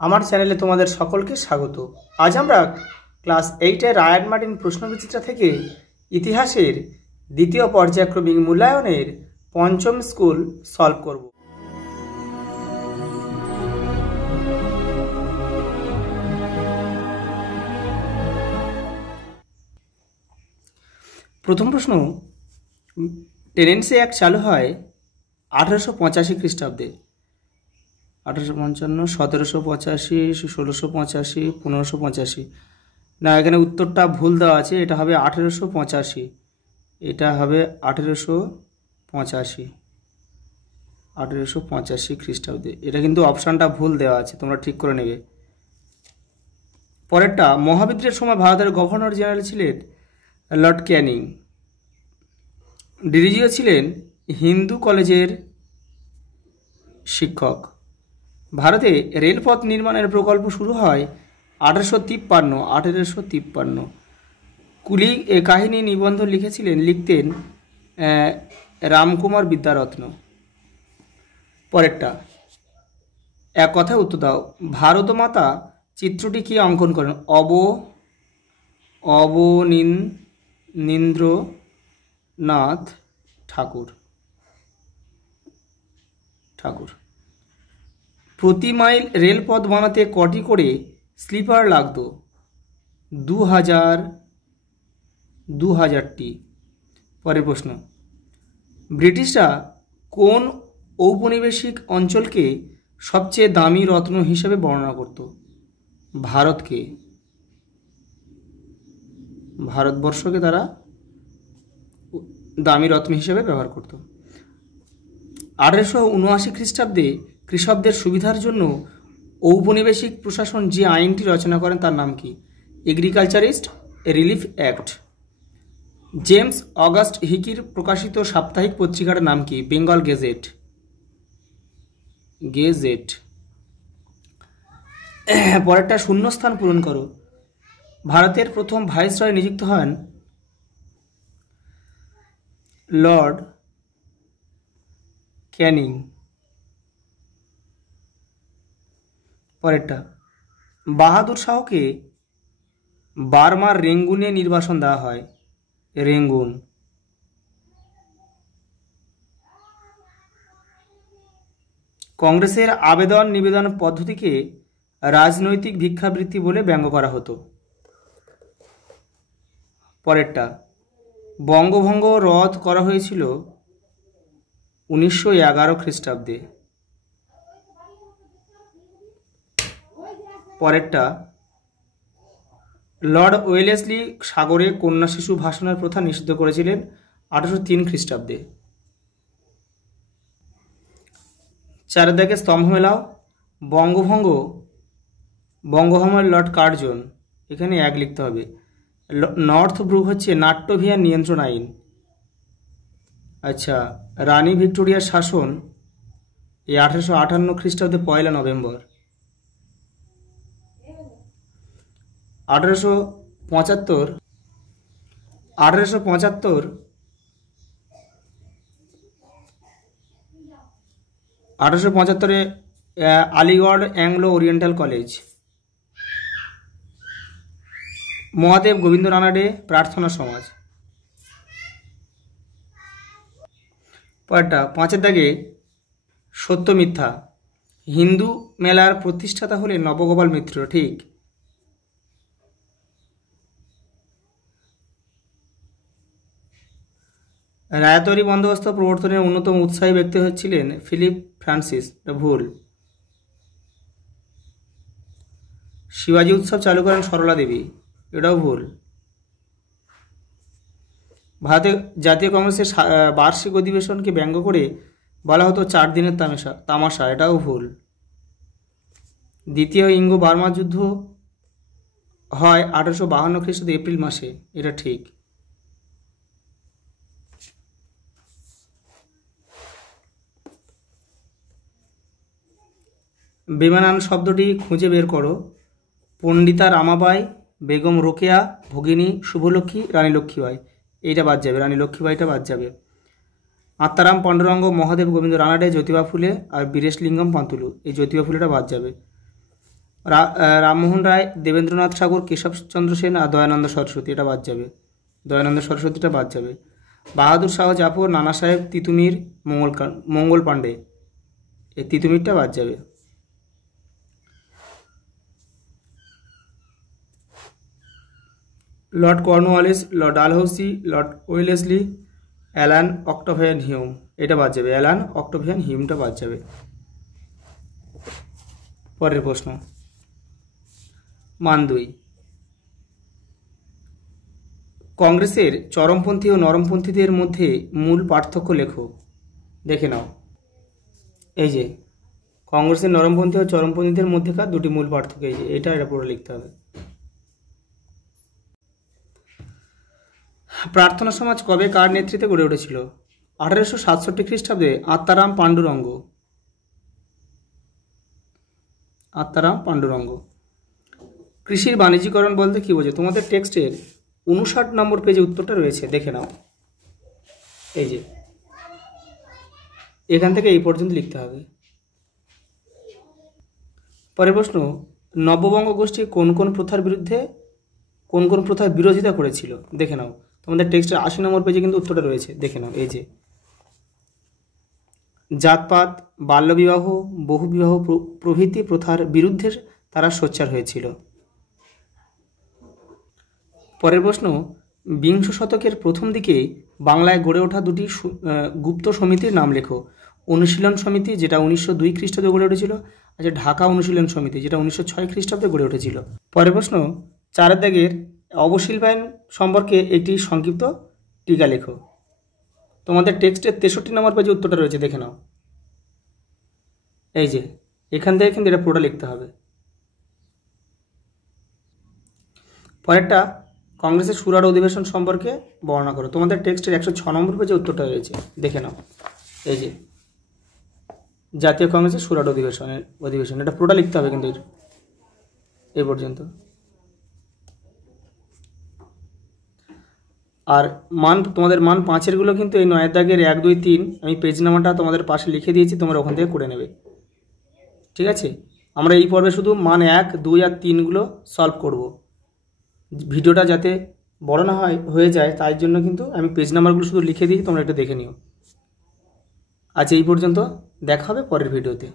আমার চ্যানেলে তোমাদের সকলকে স্বাগত। আজ আমরা ক্লাস 8-এর রায়ান মার্টিন প্রশ্নবিচিত্রা থেকে ইতিহাসের দ্বিতীয় পর্যায়ক্রমিক মূল্যায়নের পঞ্চম স্কুল সলভ করব। প্রথম প্রশ্ন, টেনেন্সি অ্যাক্ট চালু হয় 1885 খ্রিস্টাব্দে। 1855, 1785, 1685, 1585। না, এখানে উত্তরটা ভুল দেওয়া আছে, এটা হবে 1885। এটা হবে 1885 খ্রিস্টাব্দে। এটা কিন্তু অপশানটা ভুল দেওয়া আছে, তোমরা ঠিক করে নেবে। পরেরটা, মহাবিদ্রোহের সময় ভারতের গভর্নর জেনারেল ছিলেন লর্ড ক্যানিং। ডিরিজিও ছিলেন হিন্দু কলেজের শিক্ষক। ভারতে রেলপথ নির্মাণের প্রকল্প শুরু হয় 1853। কুলি কাহিনী নিবন্ধ লিখতেন রামকুমার বিদ্যারত্ন। পরেরটা, এক কথায় উত্তর দাও। ভারত মাতা চিত্রটি কি অঙ্কন করেন? অবনীন্দ্রনাথ ঠাকুর। প্রতি মাইল রেলপথ বানাতে কটি করে স্লিপার লাগতো? 2000টি। পরের প্রশ্ন, ব্রিটিশরা কোন ঔপনিবেশিক অঞ্চলকে সবচেয়ে দামি রত্ন হিসেবে বর্ণনা করত? ভারতকে, ভারতবর্ষকে তারা দামি রত্ন হিসেবে ব্যবহার করত। 1879 খ্রিস্টাব্দে কৃষকদের সুবিধার জন্য ঔপনিবেশিক প্রশাসন যে আইনটি রচনা করেন তার নাম কি? Agriculturist relief act. James August হিকির প্রকাশিত সাপ্তাহিক পত্রিকার নাম কি? বেঙ্গল গেজেট। পরেরটা, শূন্যস্থান পূরণ করো। ভারতের প্রথম ভাইসরয় নিযুক্ত হন লর্ড ক্যানিং। পরেরটা, বাহাদুর শাহকে বার্মার রেঙ্গুনে নির্বাসন দেওয়া হয়। রেঙ্গুন। কংগ্রেসের আবেদন নিবেদন পদ্ধতিকে রাজনৈতিক ভিক্ষাবৃত্তি বলে ব্যঙ্গ করা হতো। পরেরটা, বঙ্গভঙ্গ রদ করা হয়েছিল 1911 খ্রিস্টাব্দে। পরেরটা, লর্ড ওয়েলেসলি সাগরে কন্যা শিশু ভাসানের প্রথা নিষিদ্ধ করেছিলেন 1803 খ্রিস্টাব্দে। চারিদিকে স্তম্ভ মেলাও। বঙ্গভঙ্গের লর্ড কার্জন, এখানে 1 লিখতে হবে। নর্থ ব্রুক হচ্ছে নাট্যভিয়ার নিয়ন্ত্রণ আইন। আচ্ছা, রানী ভিক্টোরিয়ার শাসন এই 1858 খ্রিস্টাব্দে 1 November. 1875 Aligarh Anglo Oriental College. Mahadev Govind Ranade Prarthana Samaj. পরেরটা, 5-এর দাগে সত্য মিথ্যা। হিন্দু মেলার প্রতিষ্ঠাতা হলেন নবগোপাল মিত্র। ঠিক। রায়তরি বন্দোবস্ত প্রবর্তনের অন্যতম উৎসাহী ব্যক্তি হচ্ছিলেন ফিলিপ ফ্রান্সিস। ভুল। শিবাজি উৎসব চালু করেন সরলা দেবী। এটাও ভুল। ভারতের জাতীয় কংগ্রেসের বার্ষিক অধিবেশনকে ব্যঙ্গ করে বলা হতো 4 দিনের তামাশা। এটাও ভুল। দ্বিতীয় ইঙ্গো বার্মা যুদ্ধ হয় 1852 খ্রিস্টাব্দে এপ্রিল মাসে। এটা ঠিক। বেমানান শব্দটি খুঁজে বের করো। পণ্ডিতা রামাবাই, বেগম রোকেয়া, ভগিনী শুভলক্ষ্মী, রানী লক্ষ্মীবাই। এইটা বাদ যাবে, রানী লক্ষ্মীবাইটা বাদ যাবে। আত্মারাম পাণ্ডুরঙ্গ, মহাদেব গোবিন্দ রানাডে, জ্যোতিবা ফুলে আর বীরেশলিঙ্গম পান্তুলু। এই জ্যোতিবা ফুলেটা বাদ যাবে। রামমোহন রায়, দেবেন্দ্রনাথ ঠাকুর, কেশবচন্দ্র সেন আর দয়ানন্দ সরস্বতী, এটা বাদ যাবে। দয়ানন্দ সরস্বতীটা বাদ যাবে। বাহাদুর শাহ জাফর, নানা সাহেব, তিতুমির, মঙ্গল পাণ্ডে, এই তিতুমিরটা বাদ যাবে। Lord Cornwallis, Lord Dalhousie, Lord Wellesley, Alan Octavian Hume, এটা বাদ যাবে। অ্যালান অক্টাভিয়ান হিউমটা বাদ যাবে। পরের প্রশ্ন, মান 2, কংগ্রেসের চরমপন্থী ও নরমপন্থীদের মধ্যে মূল পার্থক্য লেখো। দেখে নাও, এই যে কংগ্রেসের নরমপন্থী ও চরমপন্থীদের মধ্যেকার দুটি মূল পার্থক্য, এই যে এটা পুরো লিখতে হবে। প্রার্থনা সমাজ কবে কার নেতৃত্বে গড়ে উঠেছিল? 1867 খ্রিস্টাব্দে আত্মারাম পাণ্ডুরঙ্গ। আত্মারাম পাণ্ডুরঙ্গ। কৃষির বাণিজ্যিকরণ বলতে কি বোঝে? তোমাদের টেক্সটের 59 নম্বর পেজে উত্তরটা রয়েছে, দেখে নাও। এই যে এখান থেকে এই পর্যন্ত লিখতে হবে। পরের প্রশ্ন, নববঙ্গ গোষ্ঠী কোন কোন প্রথার বিরুদ্ধে কোন কোন প্রথার বিরোধিতা করেছিল? দেখে নাও, তোমাদের টেক্সটের 80 নম্বর পেজে কিন্তু উত্তরটা রয়েছে, দেখে নাও। এই যে জাতপাত, বাল্যবিবাহ, বহুবিবাহ প্রভৃতি প্রথার বিরুদ্ধে তারা সোচ্চার হয়েছিল। পরের প্রশ্ন, বিংশ শতকের প্রথম দিকে বাংলায় গড়ে ওঠা দুটি গুপ্ত সমিতির নাম লেখো। অনুশীলন সমিতি, যেটা 1902 খ্রিস্টাব্দে গড়ে উঠেছিল, আর ঢাকা অনুশীলন সমিতি, যেটা 1906 খ্রিস্টাব্দে গড়ে উঠেছিল। পরের প্রশ্ন, চারের দাগের অবশিল্পায়ন সম্পর্কে একটি সংক্ষিপ্ত টিকা লেখো। তোমাদের টেক্সটের 63 নম্বর পেজে উত্তরটা রয়েছে, দেখে নাও। এই যে এখান থেকে কিন্তু এটা পুরোটা লিখতে হবে। পরেরটা, কংগ্রেসের সুরাট অধিবেশন সম্পর্কে বর্ণনা করো। তোমাদের টেক্সটের 106 নম্বর পেজে উত্তরটা রয়েছে, দেখে নাও। এই যে জাতীয় কংগ্রেসের সুরাট অধিবেশন, এটা পুরোটা লিখতে হবে কিন্তু এই পর্যন্ত। আর তোমাদের মান 5-এরগুলো কিন্তু এই 9 দাগের 1, 2, 3 আমি পেজ নাম্বারটা তোমাদের পাশে লিখে দিয়েছি, তোমরা ওখান থেকে করে নেবে, ঠিক আছে? আমরা এই পর্বে শুধু মান 1, 2 আর 3গুলো সলভ করব। ভিডিওটা যাতে বড় না হয়ে যায় তাই জন্য কিন্তু আমি পেজ নাম্বারগুলো শুধু লিখে দিই, তোমরা এটা দেখে নিও। আজ এই পর্যন্ত, দেখা হবে পরের ভিডিওতে।